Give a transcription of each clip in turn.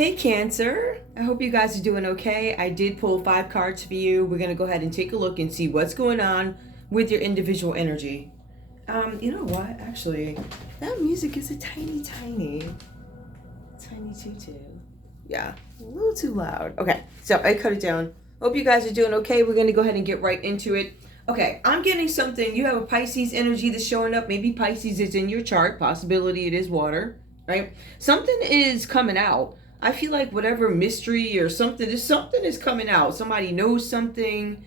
Hey Cancer, I hope you guys are doing okay. I did pull 5 cards for you. We're going to go ahead and take a look and see what's going on with your individual energy. You know what? Actually, that music is a tiny tutu. Yeah, a little too loud. Okay, so I cut it down. Hope you guys are doing okay. We're going to go ahead and get right into it. Okay, I'm getting something. You have a Pisces energy that's showing up. Maybe Pisces is in your chart. Possibility it is water, right? Something is coming out. I feel like whatever mystery or something is coming out. Somebody knows something.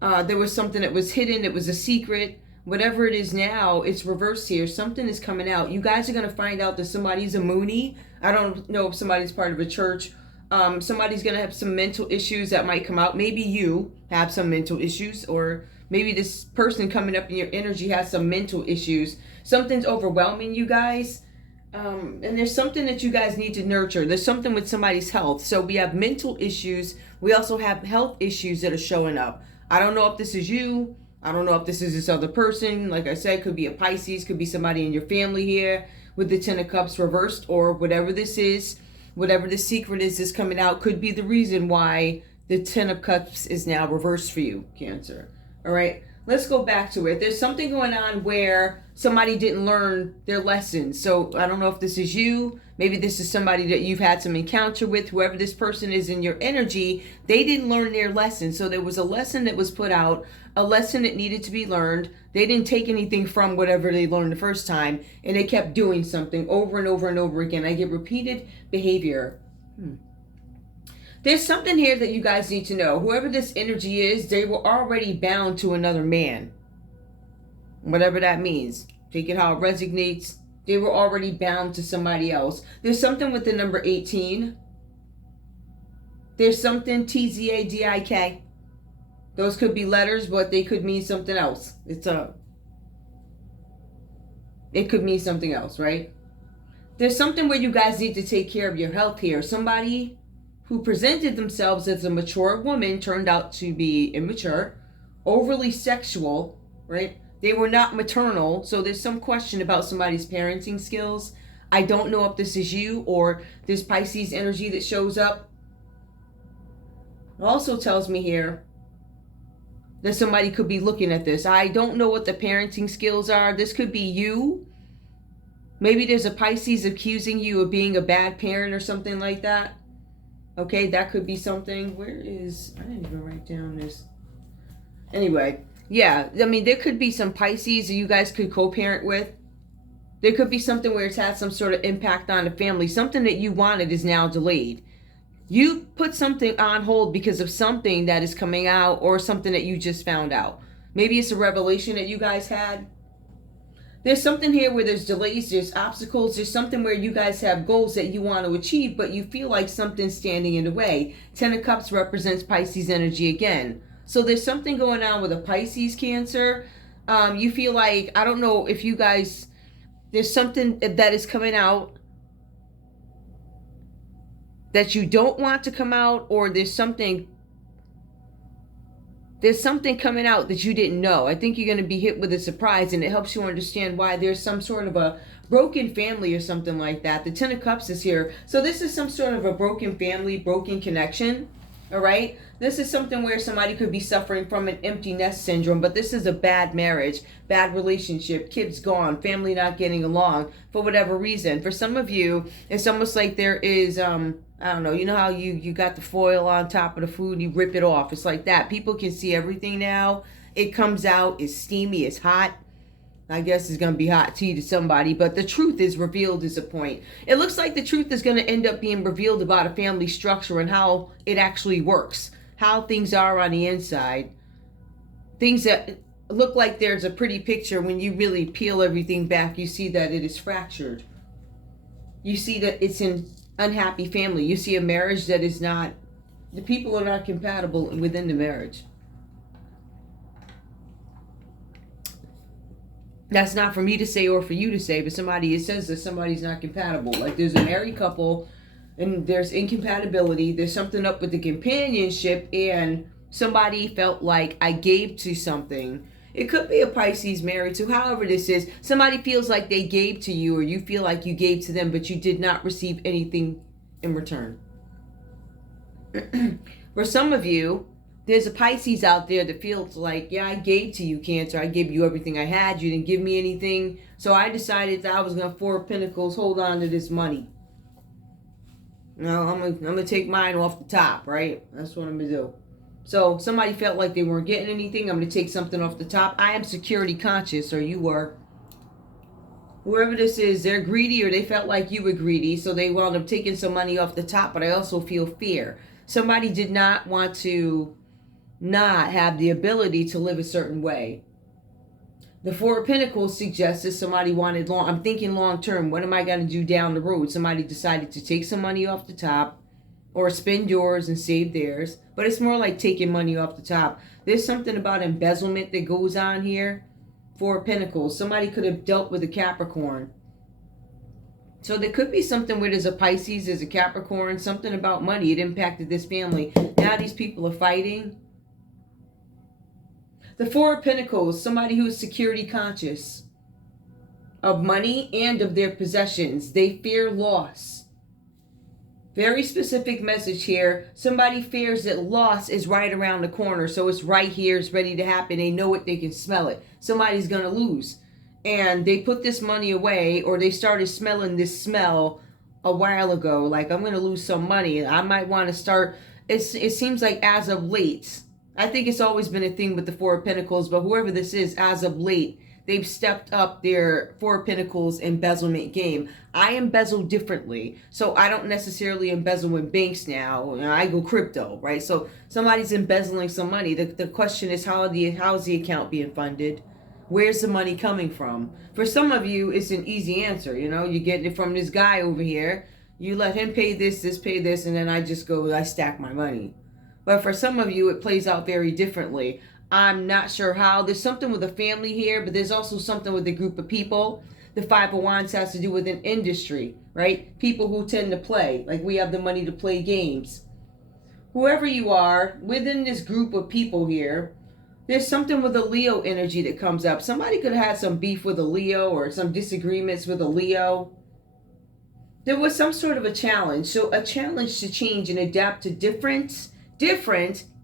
There was something that was hidden. It was a secret. Whatever it is now, it's reversed here. Something is coming out. You guys are going to find out that somebody's a Moony. I don't know if somebody's part of a church. Somebody's going to have some mental issues that might come out. Maybe you have some mental issues, or maybe this person coming up in your energy has some mental issues. Something's overwhelming you guys. And there's something that you guys need to nurture. There's something with somebody's health. So we have mental issues. We also have health issues that are showing up. I don't know if this is you. I don't know if this is this other person. Like I said, could be a Pisces, could be somebody in your family here with the Ten of Cups reversed, or whatever this is, whatever the secret is that's coming out, could be the reason why the Ten of Cups is now reversed for you, Cancer. All right. Let's go back to it. There's something going on where somebody didn't learn their lessons. So I don't know if this is you. Maybe this is somebody that you've had some encounter with. Whoever this person is in your energy, they didn't learn their lesson. So there was a lesson that was put out, a lesson that needed to be learned. They didn't take anything from whatever they learned the first time, and they kept doing something over and over and over again. I get repeated behavior. There's something here that you guys need to know. Whoever this energy is, they were already bound to another man. Whatever that means. Take it how it resonates. They were already bound to somebody else. There's something with the number 18. There's something TZADIK. Those could be letters, but they could mean something else. It could mean something else, right? There's something where you guys need to take care of your health here. Somebody who presented themselves as a mature woman turned out to be immature, overly sexual, right? They were not maternal, so there's some question about somebody's parenting skills. I don't know if this is you or this Pisces energy that shows up. It also tells me here that somebody could be looking at this. I don't know what the parenting skills are. This could be you. Maybe there's a Pisces accusing you of being a bad parent or something like that. Okay, that could be something. I didn't even write down this. Anyway, yeah, I mean, there could be some Pisces that you guys could co-parent with. There could be something where it's had some sort of impact on the family. Something that you wanted is now delayed. You put something on hold because of something that is coming out, or something that you just found out. Maybe it's a revelation that you guys had. There's something here where there's delays, there's obstacles, there's something where you guys have goals that you want to achieve, but you feel like something's standing in the way. Ten of Cups represents Pisces energy again. So there's something going on with a Pisces, Cancer. You feel like, I don't know if you guys, there's something that is coming out that you don't want to come out, or there's something coming out that you didn't know. I think you're going to be hit with a surprise, and it helps you understand why there's some sort of a broken family or something like that. The Ten of Cups is here. So this is some sort of a broken family, broken connection. All right. This is something where somebody could be suffering from an empty nest syndrome, but this is a bad marriage, bad relationship, kids gone, family not getting along for whatever reason. For some of you, it's almost like there is, I don't know, you know how you got the foil on top of the food, you rip it off. It's like that. People can see everything now. It comes out, it's steamy, it's hot. I guess it's going to be hot tea to somebody, but the truth is revealed is a point. It looks like the truth is going to end up being revealed about a family structure and how it actually works, how things are on the inside. Things that look like there's a pretty picture, when you really peel everything back, you see that it is fractured. You see that it's an unhappy family. You see a marriage that is not, the people are not compatible within the marriage. That's not for me to say or for you to say, but it says that somebody's not compatible. Like there's a married couple and there's incompatibility. There's something up with the companionship, and somebody felt like I gave to something. It could be a Pisces married to, however this is. Somebody feels like they gave to you, or you feel like you gave to them, but you did not receive anything in return. For some of you, there's a Pisces out there that feels like, yeah, I gave to you, Cancer. I gave you everything I had. You didn't give me anything. So I decided that I was going to Four of Pentacles, hold on to this money. No, I'm gonna take mine off the top, right? That's what I'm going to do. So somebody felt like they weren't getting anything. I'm going to take something off the top. I am security conscious, or you were. Whoever this is, they're greedy, or they felt like you were greedy. So they wound up taking some money off the top. But I also feel fear. Somebody did not want to not have the ability to live a certain way. The Four of Pentacles suggests that somebody wanted I'm thinking long term. What am I going to do down the road? Somebody decided to take some money off the top or spend yours and save theirs. But it's more like taking money off the top. There's something about embezzlement that goes on here. Four of Pentacles. Somebody could have dealt with a Capricorn. So there could be something where there's a Pisces, there's a Capricorn, something about money. It impacted this family. Now these people are fighting. The Four of Pentacles, somebody who is security conscious of money and of their possessions. They fear loss. Very specific message here. Somebody fears that loss is right around the corner. So it's right here. It's ready to happen. They know it. They can smell it. Somebody's going to lose. And they put this money away, or they started smelling this smell a while ago. Like, I'm going to lose some money. I might want to start. It seems like as of late, I think it's always been a thing with the Four of Pentacles, but whoever this is, as of late, they've stepped up their Four of Pentacles embezzlement game. I embezzle differently, so I don't necessarily embezzle in banks now. I go crypto, right? So somebody's embezzling some money. The question is, how's the account being funded? Where's the money coming from? For some of you, it's an easy answer. You get it from this guy over here. You let him pay this, pay this, and then I stack my money. But for some of you, it plays out very differently. I'm not sure how. There's something with a family here, but there's also something with a group of people. The Five of Wands has to do with an industry, right? People who tend to play, like we have the money to play games. Whoever you are, within this group of people here, there's something with a Leo energy that comes up. Somebody could have had some beef with a Leo or some disagreements with a Leo. There was some sort of a challenge. So a challenge to change and adapt to different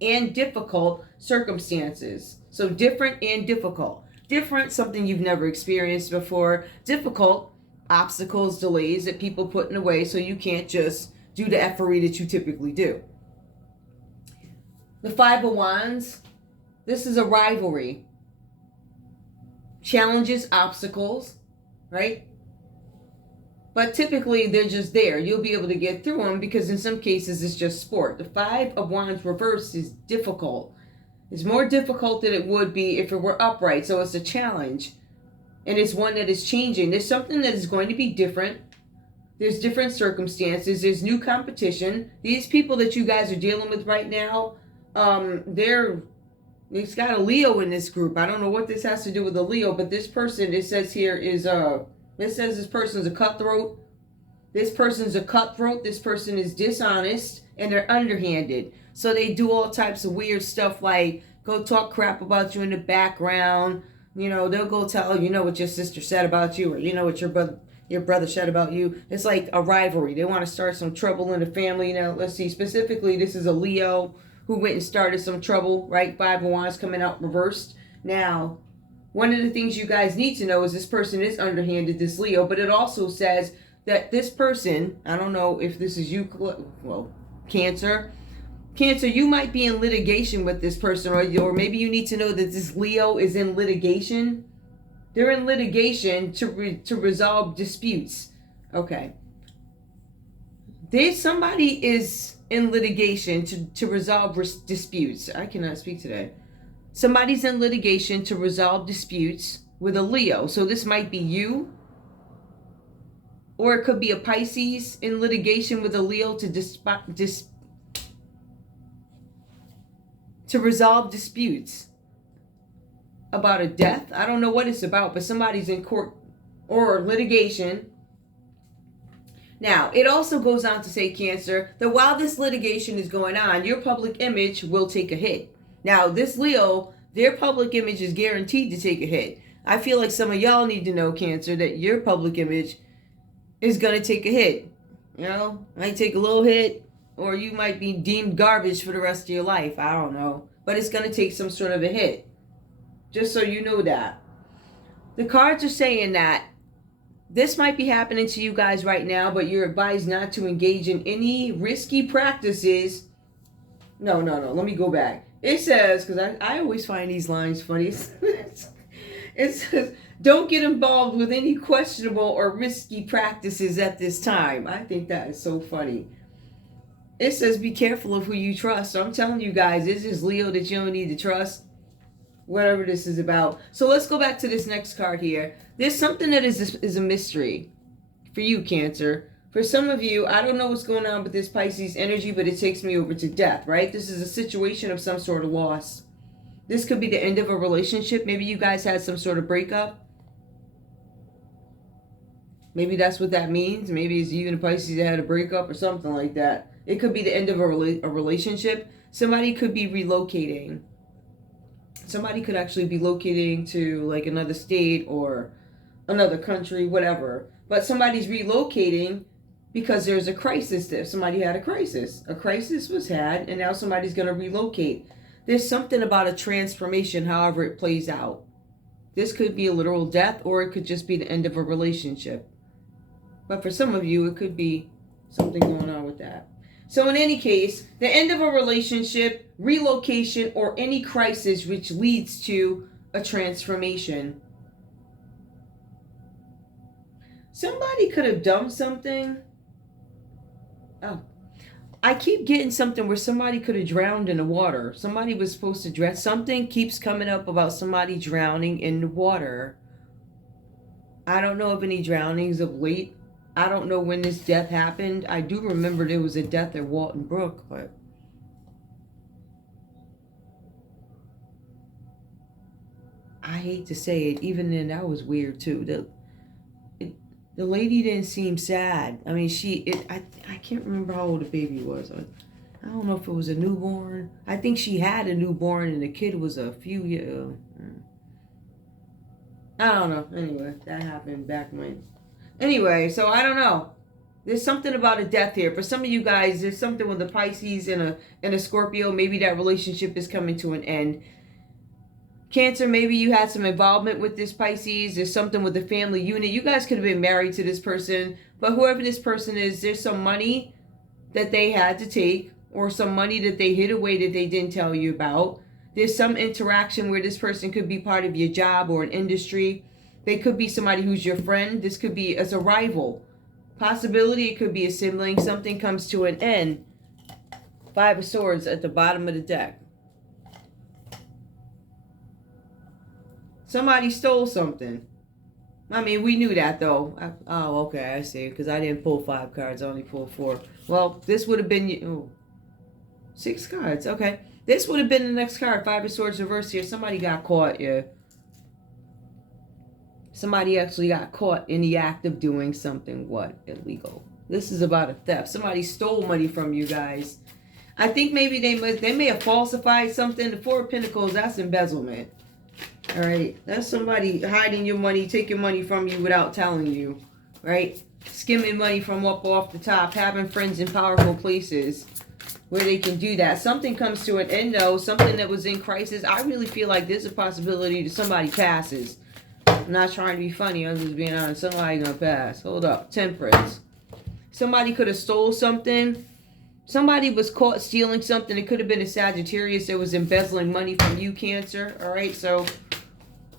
and difficult circumstances. So different and difficult. Different, something you've never experienced before. Difficult, obstacles, delays that people put in the way so you can't just do the effery that you typically do. The Five of Wands, this is a rivalry. Challenges, obstacles, right? But typically, they're just there. You'll be able to get through them because in some cases, it's just sport. The Five of Wands reversed is difficult. It's more difficult than it would be if it were upright. So it's a challenge. And it's one that is changing. There's something that is going to be different. There's different circumstances. There's new competition. These people that you guys are dealing with right now, it's got a Leo in this group. I don't know what this has to do with a Leo, but this person, it says here, is it says this person's a cutthroat. This person's a cutthroat. This person is dishonest and they're underhanded. So they do all types of weird stuff like go talk crap about you in the background. They'll go tell, what your sister said about you, or what your brother said about you. It's like a rivalry. They want to start some trouble in the family. Now, let's see. Specifically, this is a Leo who went and started some trouble, right? Five of Wands coming out reversed. Now, one of the things you guys need to know is this person is underhanded, this Leo, but it also says that this person, I don't know if this is you, well, Cancer, you might be in litigation with this person, or maybe you need to know that this Leo is in litigation. They're in litigation to resolve disputes. Okay. Somebody is in litigation to resolve disputes. I cannot speak today. Somebody's in litigation to resolve disputes with a Leo. So this might be you. Or it could be a Pisces in litigation with a Leo to resolve disputes about a death. I don't know what it's about, but somebody's in court or litigation. Now, it also goes on to say, Cancer, that while this litigation is going on, your public image will take a hit. Now, this Leo, their public image is guaranteed to take a hit. I feel like some of y'all need to know, Cancer, that your public image is going to take a hit. Might take a little hit, or you might be deemed garbage for the rest of your life. I don't know. But it's going to take some sort of a hit. Just so you know that. The cards are saying that this might be happening to you guys right now, but you're advised not to engage in any risky practices. No. Let me go back. It says, because I always find these lines funny. It says, don't get involved with any questionable or risky practices at this time. I think that is so funny. It says, be careful of who you trust. So I'm telling you guys, this is Leo that you don't need to trust. Whatever this is about. So let's go back to this next card here. There's something that is a mystery for you, Cancer. For some of you, I don't know what's going on with this Pisces energy, but it takes me over to death, right? This is a situation of some sort of loss. This could be the end of a relationship. Maybe you guys had some sort of breakup. Maybe that's what that means. Maybe it's you and Pisces that had a breakup or something like that. It could be the end of a relationship. Somebody could be relocating. Somebody could actually be locating to like another state or another country, whatever. But somebody's relocating because there's a crisis there. Somebody had a crisis. A crisis was had, and now somebody's going to relocate. There's something about a transformation, however it plays out. This could be a literal death, or it could just be the end of a relationship. But for some of you, it could be something going on with that. So in any case, the end of a relationship, relocation, or any crisis which leads to a transformation. Somebody could have done something. Oh. I keep getting something where somebody could have drowned in the water. Somebody was supposed to dress. Something keeps coming up about somebody drowning in the water. I don't know of any drownings of late. I don't know when this death happened. I do remember there was a death at Walton Brook, but I hate to say it. Even then, that was weird too. The lady didn't seem sad. I mean, I can't remember how old the baby was. I don't know if it was a newborn. I think she had a newborn and the kid was a few years. I don't know. Anyway, that happened back when. Anyway, so I don't know. There's something about a death here. For some of you guys, there's something with a Pisces and a Scorpio. Maybe that relationship is coming to an end. Cancer, maybe you had some involvement with this Pisces. There's something with the family unit. You guys could have been married to this person. But whoever this person is, there's some money that they had to take, or some money that they hid away that they didn't tell you about. There's some interaction where this person could be part of your job or an industry. They could be somebody who's your friend. This could be as a rival. Possibility, it could be a sibling. Something comes to an end. Five of Swords at the bottom of the deck. Somebody stole something. I mean, we knew that, though. Oh, okay, I see. Because I didn't pull 5 cards. I only pulled 4. Well, this would have been 6 cards. Okay. This would have been the next card. 5 of Swords reversed here. Somebody got caught, yeah. Somebody actually got caught in the act of doing something, what? Illegal. This is about a theft. Somebody stole money from you guys. I think maybe they may have falsified something. The 4 of Pentacles, that's embezzlement. All right, that's somebody hiding your money, taking money from you without telling you, right? Skimming money from up off the top, having friends in powerful places where they can do that. Something comes to an end, though, something that was in crisis. I really feel like there's a possibility that somebody passes. I'm not trying to be funny, I'm just being honest. Somebody's gonna pass. Hold up, Temperance. Somebody could have stole something. Somebody was caught stealing something. It could have been a Sagittarius that was embezzling money from you, Cancer. All right, so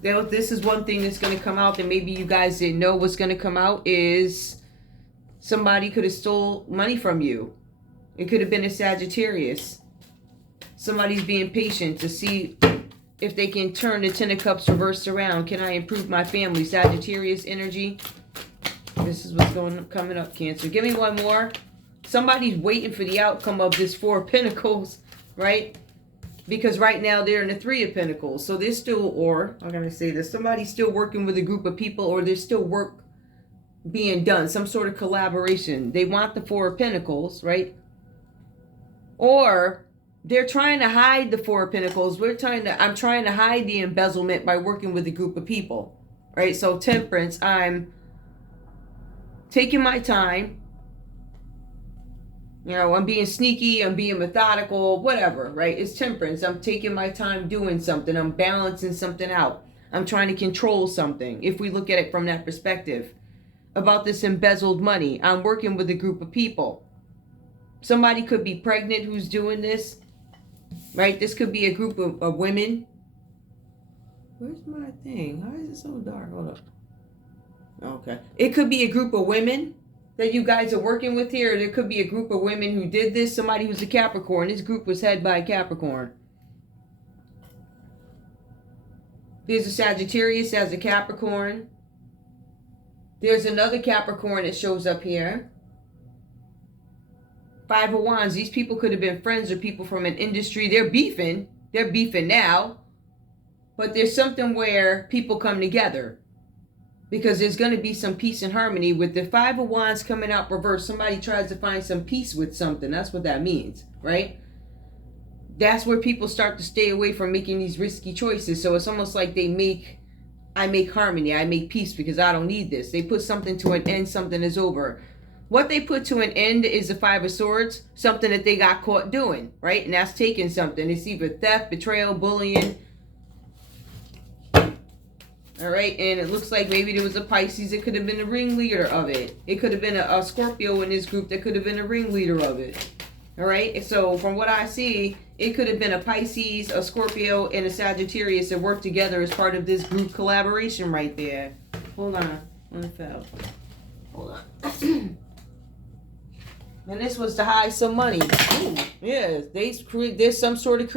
this is one thing that's going to come out that maybe you guys didn't know what's going to come out is somebody could have stole money from you. It could have been a Sagittarius. Somebody's being patient to see if they can turn the 10 of Cups reversed around. Can I improve my family? Sagittarius energy. This is what's coming up, Cancer. Give me one more. Somebody's waiting for the outcome of this 4 of Pentacles, right? Because right now they're in the 3 of Pentacles. So there's still, or I'm going to say this, somebody's still working with a group of people, or there's still work being done, some sort of collaboration. They want the 4 of Pentacles, right? Or they're trying to hide the 4 of Pentacles. I'm trying to hide the embezzlement by working with a group of people, right? So Temperance, I'm taking my time. You know, I'm being sneaky, I'm being methodical, whatever, right? It's temperance. I'm taking my time doing something. I'm balancing something out. I'm trying to control something, if we look at it from that perspective. About this embezzled money, I'm working with a group of people. Somebody could be pregnant who's doing this, right? This could be a group of women. Where's my thing? Why is it so dark? Hold up. Okay. It could be a group of women that you guys are working with here. There could be a group of women who did this. Somebody who's a Capricorn. This group was headed by a Capricorn. There's a Sagittarius as a Capricorn. There's another Capricorn that shows up here. Five of Wands. These people could have been friends or people from an industry. They're beefing. They're beefing now. But there's something where people come together. Because there's going to be some peace and harmony. With the Five of Wands coming out reverse, somebody tries to find some peace with something. That's what that means, right? That's where people start to stay away from making these risky choices. So it's almost like I make harmony, I make peace because I don't need this. They put something to an end, something is over. What they put to an end is the Five of Swords, something that they got caught doing, right? And that's taking something. It's either theft, betrayal, bullying. All right, and it looks like maybe there was a Pisces. It could have been the ringleader of it. It could have been a Scorpio in this group that could have been a ringleader of it. All right, so from what I see, it could have been a Pisces, a Scorpio, and a Sagittarius that worked together as part of this group collaboration right there. Hold on, one fell. Hold on. And this was to hide some money. Ooh, yeah, there's some sort of